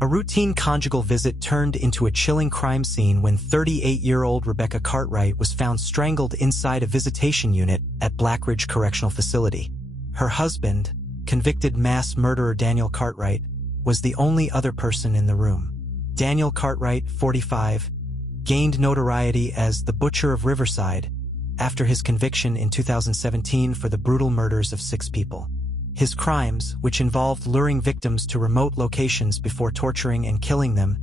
A routine conjugal visit turned into a chilling crime scene when 38-year-old Rebecca Cartwright was found strangled inside a visitation unit at Blackridge Correctional Facility. Her husband, convicted mass murderer Daniel Cartwright, was the only other person in the room. Daniel Cartwright, 45, gained notoriety as the Butcher of Riverside after his conviction in 2017 for the brutal murders of 6 people. His crimes, which involved luring victims to remote locations before torturing and killing them,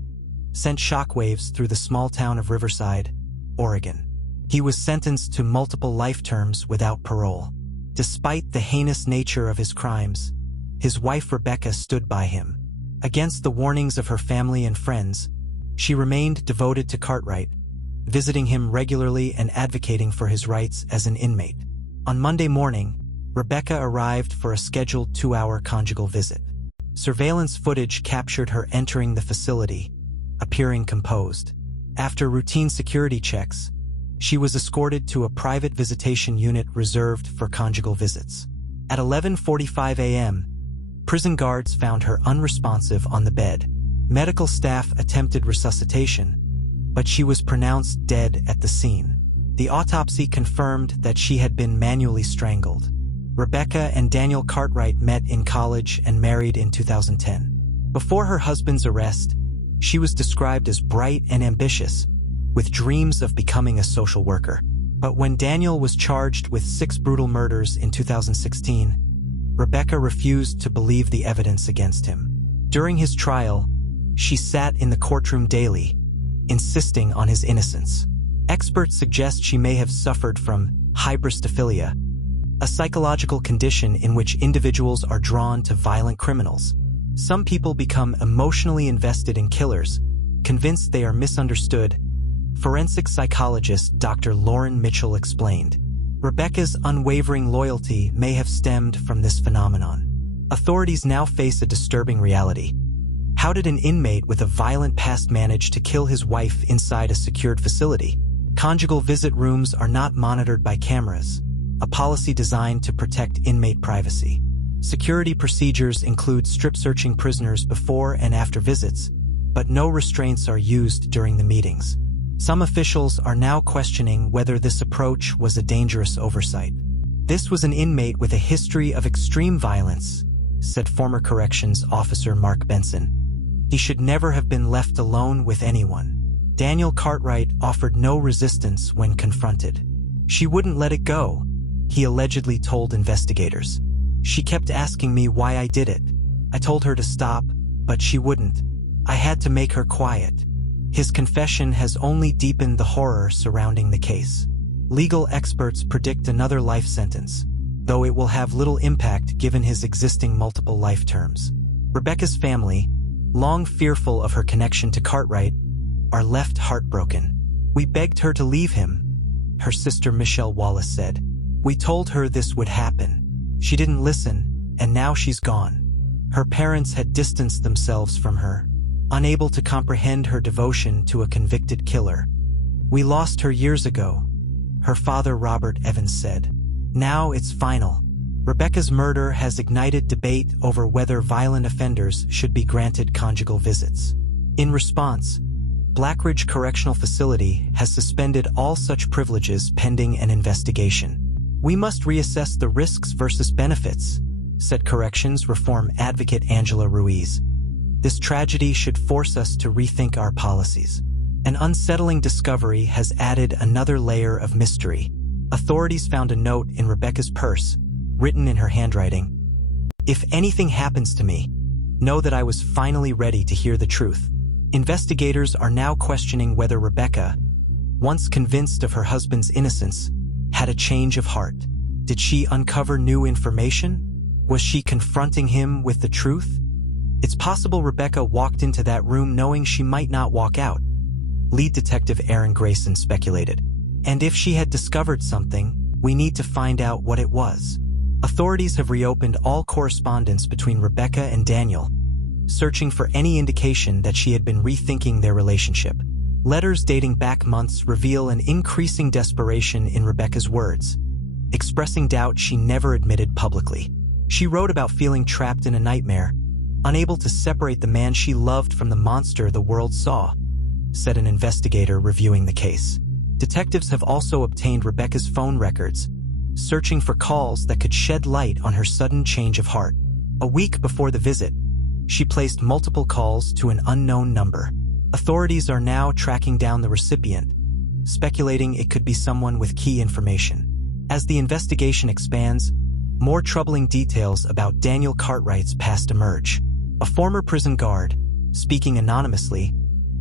sent shockwaves through the small town of Riverside, Oregon. He was sentenced to multiple life terms without parole. Despite the heinous nature of his crimes, his wife Rebecca stood by him. Against the warnings of her family and friends, she remained devoted to Cartwright, visiting him regularly and advocating for his rights as an inmate. On Monday morning, Rebecca arrived for a scheduled 2-hour conjugal visit. Surveillance footage captured her entering the facility, appearing composed. After routine security checks, she was escorted to a private visitation unit reserved for conjugal visits. At 11:45 a.m., prison guards found her unresponsive on the bed. Medical staff attempted resuscitation, but she was pronounced dead at the scene. The autopsy confirmed that she had been manually strangled. Rebecca and Daniel Cartwright met in college and married in 2010. Before her husband's arrest, she was described as bright and ambitious, with dreams of becoming a social worker. But when Daniel was charged with 6 brutal murders in 2016, Rebecca refused to believe the evidence against him. During his trial, she sat in the courtroom daily, insisting on his innocence. Experts suggest she may have suffered from hybristophilia, a psychological condition in which individuals are drawn to violent criminals. Some people become emotionally invested in killers, convinced they are misunderstood. Forensic psychologist Dr. Lauren Mitchell explained. Rebecca's unwavering loyalty may have stemmed from this phenomenon. Authorities now face a disturbing reality. How did an inmate with a violent past manage to kill his wife inside a secured facility? Conjugal visit rooms are not monitored by cameras, a policy designed to protect inmate privacy. Security procedures include strip-searching prisoners before and after visits, but no restraints are used during the meetings. Some officials are now questioning whether this approach was a dangerous oversight. This was an inmate with a history of extreme violence, said former corrections officer Mark Benson. He should never have been left alone with anyone. Daniel Cartwright offered no resistance when confronted. She wouldn't let it go, he allegedly told investigators. She kept asking me why I did it. I told her to stop, but she wouldn't. I had to make her quiet. His confession has only deepened the horror surrounding the case. Legal experts predict another life sentence, though it will have little impact given his existing multiple life terms. Rebecca's family, long fearful of her connection to Cartwright, are left heartbroken. We begged her to leave him, her sister Michelle Wallace said. We told her this would happen. She didn't listen, and now she's gone. Her parents had distanced themselves from her, unable to comprehend her devotion to a convicted killer. We lost her years ago, her father Robert Evans said. Now it's final. Rebecca's murder has ignited debate over whether violent offenders should be granted conjugal visits. In response, Blackridge Correctional Facility has suspended all such privileges pending an investigation. We must reassess the risks versus benefits, said corrections reform advocate Angela Ruiz. This tragedy should force us to rethink our policies. An unsettling discovery has added another layer of mystery. Authorities found a note in Rebecca's purse, written in her handwriting. If anything happens to me, know that I was finally ready to hear the truth. Investigators are now questioning whether Rebecca, once convinced of her husband's innocence, had a change of heart. Did she uncover new information? Was she confronting him with the truth? It's possible Rebecca walked into that room knowing she might not walk out, lead detective Aaron Grayson speculated. And if she had discovered something, we need to find out what it was. Authorities have reopened all correspondence between Rebecca and Daniel, searching for any indication that she had been rethinking their relationship. Letters dating back months reveal an increasing desperation in Rebecca's words, expressing doubt she never admitted publicly. She wrote about feeling trapped in a nightmare, unable to separate the man she loved from the monster the world saw, said an investigator reviewing the case. Detectives have also obtained Rebecca's phone records, searching for calls that could shed light on her sudden change of heart. A week before the visit, she placed multiple calls to an unknown number. Authorities are now tracking down the recipient, speculating it could be someone with key information. As the investigation expands, more troubling details about Daniel Cartwright's past emerge. A former prison guard, speaking anonymously,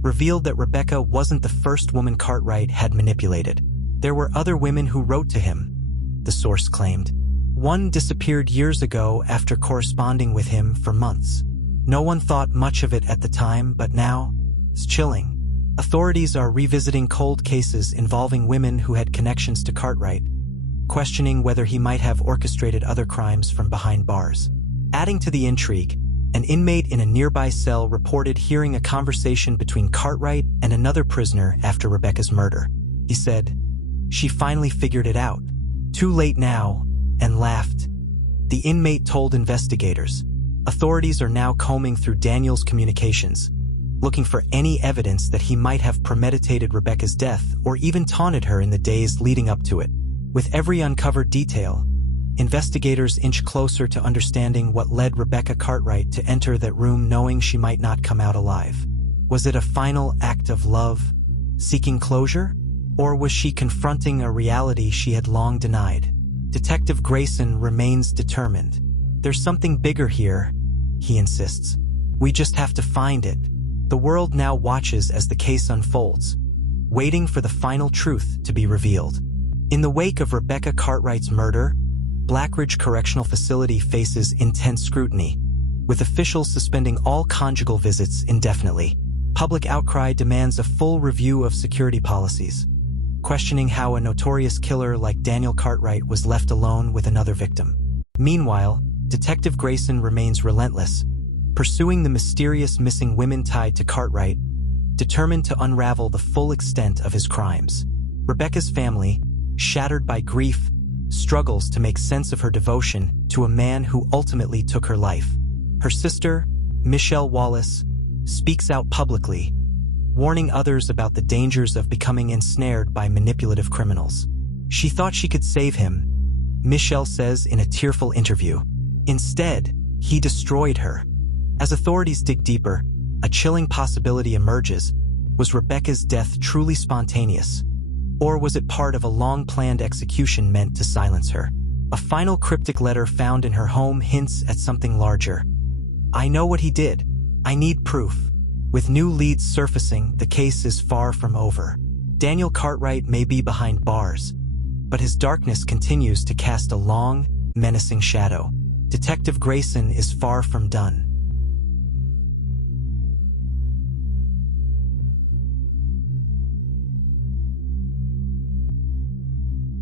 revealed that Rebecca wasn't the first woman Cartwright had manipulated. There were other women who wrote to him, the source claimed. One disappeared years ago after corresponding with him for months. No one thought much of it at the time, but now, it's chilling. Authorities are revisiting cold cases involving women who had connections to Cartwright, questioning whether he might have orchestrated other crimes from behind bars. Adding to the intrigue, an inmate in a nearby cell reported hearing a conversation between Cartwright and another prisoner after Rebecca's murder. He said, "She finally figured it out. Too late now," and laughed. The inmate told investigators. Authorities are now combing through Daniel's communications, looking for any evidence that he might have premeditated Rebecca's death or even taunted her in the days leading up to it. With every uncovered detail, investigators inch closer to understanding what led Rebecca Cartwright to enter that room knowing she might not come out alive. Was it a final act of love, seeking closure? Or was she confronting a reality she had long denied? Detective Grayson remains determined. "There's something bigger here," he insists. "We just have to find it." The world now watches as the case unfolds, waiting for the final truth to be revealed. In the wake of Rebecca Cartwright's murder, Blackridge Correctional Facility faces intense scrutiny, with officials suspending all conjugal visits indefinitely. Public outcry demands a full review of security policies, questioning how a notorious killer like Daniel Cartwright was left alone with another victim. Meanwhile, Detective Grayson remains relentless, pursuing the mysterious missing women tied to Cartwright, determined to unravel the full extent of his crimes. Rebecca's family, shattered by grief, struggles to make sense of her devotion to a man who ultimately took her life. Her sister, Michelle Wallace, speaks out publicly, warning others about the dangers of becoming ensnared by manipulative criminals. She thought she could save him, Michelle says in a tearful interview. Instead, he destroyed her. As authorities dig deeper, a chilling possibility emerges. Was Rebecca's death truly spontaneous? Or was it part of a long-planned execution meant to silence her? A final cryptic letter found in her home hints at something larger. "I know what he did. I need proof." With new leads surfacing, the case is far from over. Daniel Cartwright may be behind bars, but his darkness continues to cast a long, menacing shadow. Detective Grayson is far from done.